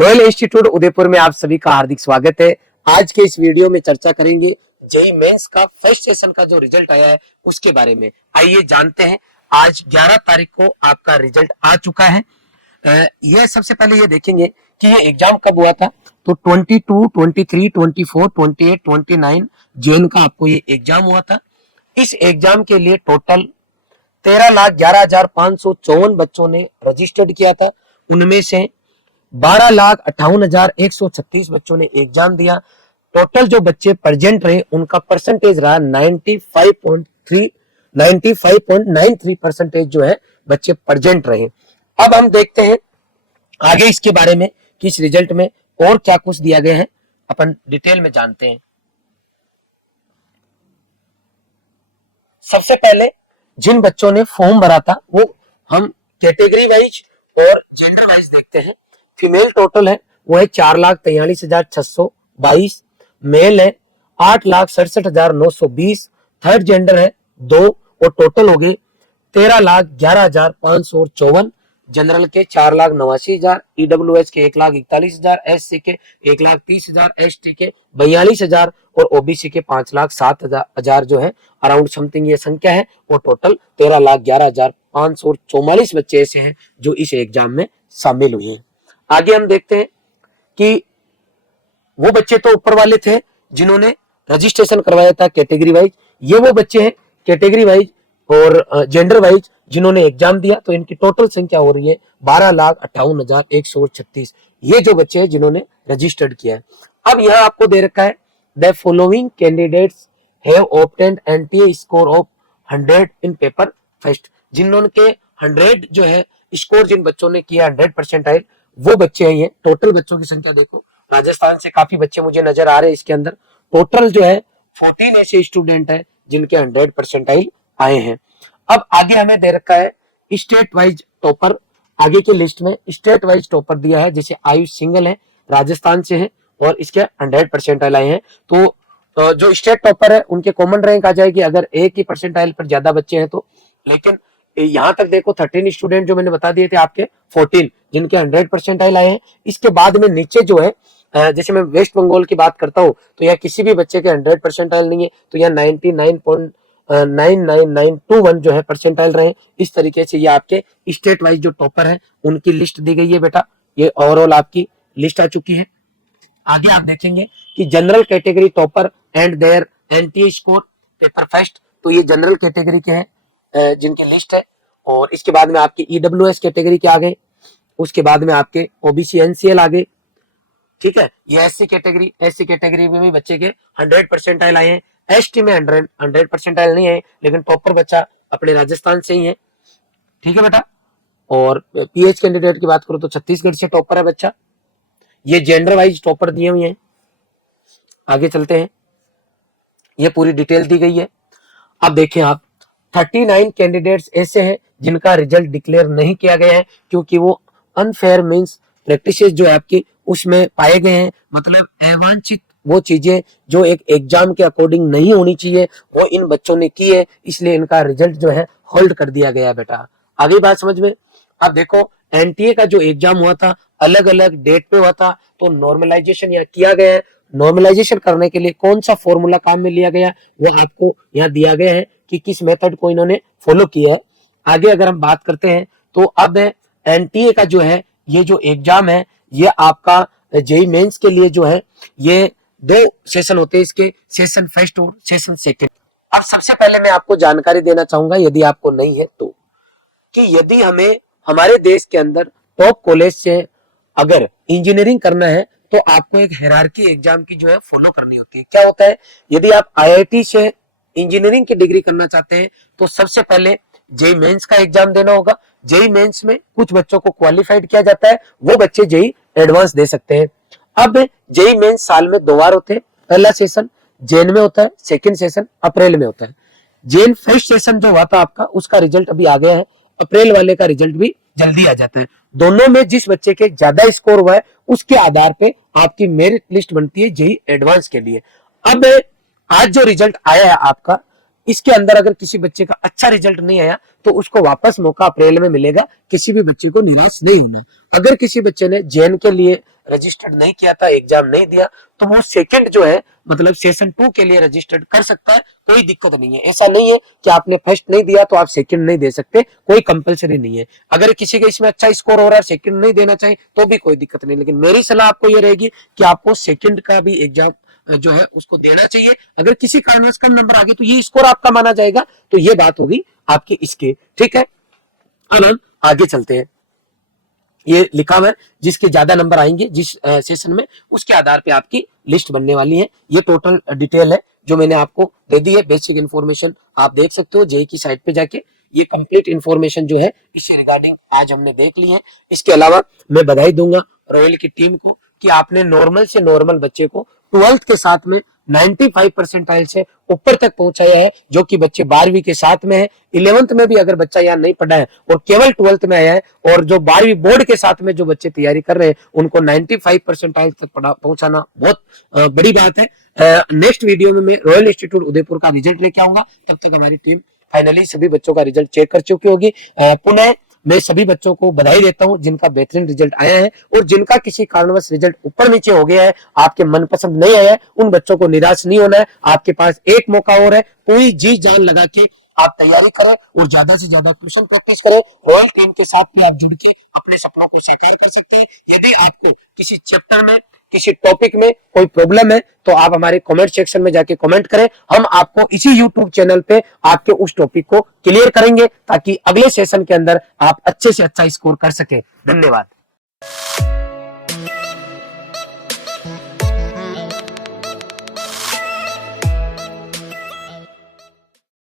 Royal institute Udaipur में आप सभी का हार्दिक स्वागत है। आज के इस वीडियो में चर्चा करेंगे जेईई मेंस का फर्स्ट सेशन का जो रिजल्ट आया है उसके बारे में। आइए जानते हैं। आज 11 तारीख को आपका रिजल्ट आ चुका है। यह सबसे पहले ये देखेंगे कि ये एग्जाम कब हुआ था। तो 22, 23, 24, 28, 29 जून का आपको ये एग्जाम हुआ था। इस एग्जाम के लिए टोटल 13,11,554 बच्चों ने रजिस्टर्ड किया था। उनमें से 12,58,136 बच्चों ने एग्जाम दिया। टोटल जो बच्चे प्रेजेंट रहे उनका परसेंटेज रहा 95.93% जो है बच्चे प्रेजेंट रहे। अब हम देखते हैं आगे इसके बारे में कि इस रिजल्ट में और क्या कुछ दिया गया है, अपन डिटेल में जानते हैं। सबसे पहले जिन बच्चों ने फॉर्म भरा था वो हम कैटेगरी वाइज और जेंडर वाइज देखते हैं। फीमेल टोटल है वो है 4,43,622, मेल है 8,67,920, थर्ड जेंडर है 2 और टोटल हो गए 13,11,554। जनरल के 4,89,000, ईडब्ल्यूएस के 1,41,000, एससी के 1,30,000, एसटी के 42,000 और ओबीसी के 5,07,000 जो है अराउंड समथिंग ये संख्या है। और टोटल 13,11,544 बच्चे ऐसे हैं जो इस एग्जाम में शामिल हुए हैं। आगे हम देखते हैं कि वो बच्चे तो ऊपर वाले थे जिन्होंने रजिस्ट्रेशन करवाया था कैटेगरी वाइज। ये वो बच्चे हैं कैटेगरी वाइज और जेंडर वाइज जिन्होंने एग्जाम दिया। तो इनकी टोटल संख्या हो रही है 12,58,136। ये जो बच्चे हैं जिन्होंने रजिस्टर्ड किया है। अब यह आपको दे रखा है the following candidates have obtained NTA score of 100 in paper first. जिन्होंने 100 जो है स्कोर जिन बच्चों ने किया 100 परसेंटाइल वो बच्चे हैं। ये टोटल बच्चों की संख्या देखो, राजस्थान से काफी बच्चे मुझे नजर आ रहे हैं इसके अंदर। टोटल जो है 14 ऐसे स्टूडेंट हैं जिनके 100 परसेंटाइल आए हैं। अब आगे हमें दे रखा है स्टेट वाइज टॉपर। आगे की लिस्ट में स्टेट वाइज टॉपर दिया है, जैसे आयुष सिंगल है राजस्थान से है और इसके 100 परसेंटाइल आए हैं। तो जो स्टेट टॉपर है उनके कॉमन रैंक आ जाएगी अगर एक ही परसेंटाइल पर ज्यादा बच्चे हैं तो। लेकिन यहां तक देखो 13 स्टूडेंट जो मैंने बता दिए थे आपके 14 जिनके 100 परसेंटाइल आए हैं। इसके बाद में नीचे जो है जैसे मैं वेस्ट बंगाल की बात करता हूँ तो यहाँ किसी भी बच्चे के 100 परसेंटाइल नहीं है, तो यहाँ 99.99921 जो है परसेंटाइल रहे। इस तरीके से ये आपके स्टेट वाइज जो टॉपर है उनकी लिस्ट दी गई है बेटा। ये ओवरऑल आपकी लिस्ट आ चुकी है। आगे आप देखेंगे कि general category topper and their NTA score paper first. तो ये जनरल कैटेगरी के हैं जिनकी लिस्ट है। और इसके बाद में आपके ईडब्ल्यूएस कैटेगरी के आ गए, उसके बाद में आपके ओबीसी एनसीएल आ गए। ठीक है, ये एससी कैटेगरी में भी बच्चे के 100 परसेंटाइल आए हैं। एसटी में 100 परसेंटाइल नहीं है, लेकिन टॉपर बच्चा अपने राजस्थान से ही है। ठीक है बेटा। और पीएच कैंडिडेट की बात करो तो छत्तीसगढ़ से टॉपर है बच्चा। ये जेंडर वाइज टॉपर दिए हुए हैं। आगे चलते हैं, ये पूरी डिटेल दी गई है। अब देखें आप 39 कैंडिडेट्स ऐसे हैं जिनका रिजल्ट डिक्लेयर नहीं किया गया है क्योंकि वो अनफेयर मींस प्रैक्टिसेस जो है आपकी उसमें पाए गए हैं। मतलब अवांछित वो चीजें जो एक एग्जाम के अकॉर्डिंग नहीं होनी चाहिए वो इन बच्चों ने की है, इसलिए इनका रिजल्ट जो है होल्ड कर दिया गया बेटा। आगे बात समझ में। अब देखो एनटीए का जो एग्जाम हुआ था अलग अलग डेट पे हुआ था, तो नॉर्मलाइजेशन यहाँ किया गया है। नॉर्मलाइजेशन करने के लिए कौन सा फॉर्मूला काम में लिया गया वो आपको यहाँ दिया गया है कि किस मेथड को इन्होंने फॉलो किया है। आगे अगर हम बात करते हैं तो अब एनटीए का जो है ये जो एग्जाम है ये आपका जेईई मेंस के लिए जो है ये 2 सेशन होते हैं इसके, सेशन फर्स्ट और सेशन सेकंड। अब सबसे पहले मैं आपको जानकारी देना चाहूंगा यदि आपको नहीं है तो, कि यदि हमें हमारे देश के अंदर टॉप कॉलेज से अगर इंजीनियरिंग करना है तो आपको एक हायरार्की एग्जाम की जो है फॉलो करनी होती है। क्या होता है, यदि आप आईआईटी से इंजीनियरिंग की डिग्री करना चाहते हैं तो सबसे पहले जेईई मेंस का एग्जाम देना होगा। जेईई मेंस में कुछ बच्चों को क्वालिफाइड किया जाता है, वो बच्चे जेईई एडवांस दे सकते हैं। अब जेईई मेंस साल में 2 बार होते हैं। पहला सेशन जैन में होता है, सेकंड सेशन अप्रैल में होता है। जैन फर्स्ट सेशन जो हुआ था आपका उसका रिजल्ट अभी आ गया है, अप्रैल वाले का रिजल्ट भी जल्दी आ जाता है। दोनों में जिस बच्चे के ज्यादा स्कोर हुआ है उसके आधार पे आपकी मेरिट लिस्ट बनती है जेईई एडवांस के लिए। अब आज जो रिजल्ट आया है आपका इसके अंदर अगर किसी बच्चे का अच्छा रिजल्ट नहीं आया तो उसको वापस मौका अप्रैल में मिलेगा। किसी भी बच्चे को निराश नहीं होना है। अगर किसी बच्चे ने जेन के लिए रजिस्टर्ड नहीं किया था, एग्जाम नहीं दिया, तो वो सेकंड जो है मतलब सेशन 2 के लिए रजिस्टर्ड कर सकता है, कोई दिक्कत नहीं है। ऐसा नहीं है कि आपने फर्स्ट नहीं दिया तो आप सेकंड नहीं दे सकते, कोई कंपलसरी नहीं है। अगर किसी का इसमें अच्छा स्कोर हो रहा है, सेकंड नहीं देना चाहिए तो भी कोई दिक्कत नहीं, लेकिन मेरी सलाह आपको ये रहेगी कि आपको सेकंड का भी एग्जाम जो है उसको देना चाहिए। अगर किसी कारणवश कम नंबर आ गए तो ये स्कोर आपका माना जाएगा, तो ये बात होगी आपकी इसके, ठीक है। अब हम आगे चलते हैं। ये लिखा हुआ है जिसके ज्यादा नंबर आएंगे जिस सेशन में, उसके आधार पे आपकी लिस्ट बनने वाली है। ये टोटल डिटेल है जो मैंने आपको दे दी है, बेसिक इन्फॉर्मेशन आप देख सकते हो जेई की साइट पे जाके। ये कंप्लीट इन्फॉर्मेशन जो है इससे रिगार्डिंग आज हमने देख ली है। इसके अलावा मैं बधाई दूंगा रॉयल की टीम को कि आपने नॉर्मल से नॉर्मल बच्चे को 12th के साथ में 95 परसेंटाइल से ऊपर तक पहुंचाया है, जो कि बच्चे 12वीं के साथ में है। 11th में भी अगर बच्चा यहाँ नहीं पढ़ा है और केवल 12th में आया है, और जो 12वीं बोर्ड के साथ में जो बच्चे तैयारी कर रहे हैं उनको 95 परसेंटाइल तक पहुंचाना बहुत बड़ी बात है। नेक्स्ट वीडियो में मैं रॉयल इंस्टीट्यूट उदयपुर का रिजल्ट लेके आऊंगा, तब तक हमारी टीम फाइनली सभी बच्चों का रिजल्ट चेक कर चुकी होगी। पुनः मैं सभी बच्चों को बधाई देता हूं जिनका बेहतरीन रिजल्ट आया है, और जिनका किसी कारणवश रिजल्ट ऊपर नीचे हो गया है, आपके मनपसंद नहीं आया है, उन बच्चों को निराश नहीं होना है। आपके पास एक मौका और है, पूरी जी जान लगा के आप तैयारी करें और ज्यादा से ज्यादा ट्यूशन प्रैक्टिस करें। रॉयल टीम के साथ में आप जुड़ के अपने सपनों को साकार कर सकते हैं। यदि आपको किसी चैप्टर में, किसी टॉपिक में कोई प्रॉब्लम है तो आप हमारे कमेंट सेक्शन में जाके कमेंट करें, हम आपको इसी यूट्यूब चैनल पे आपके उस टॉपिक को क्लियर करेंगे ताकि अगले सेशन के अंदर आप अच्छे से अच्छा स्कोर कर सके। धन्यवाद।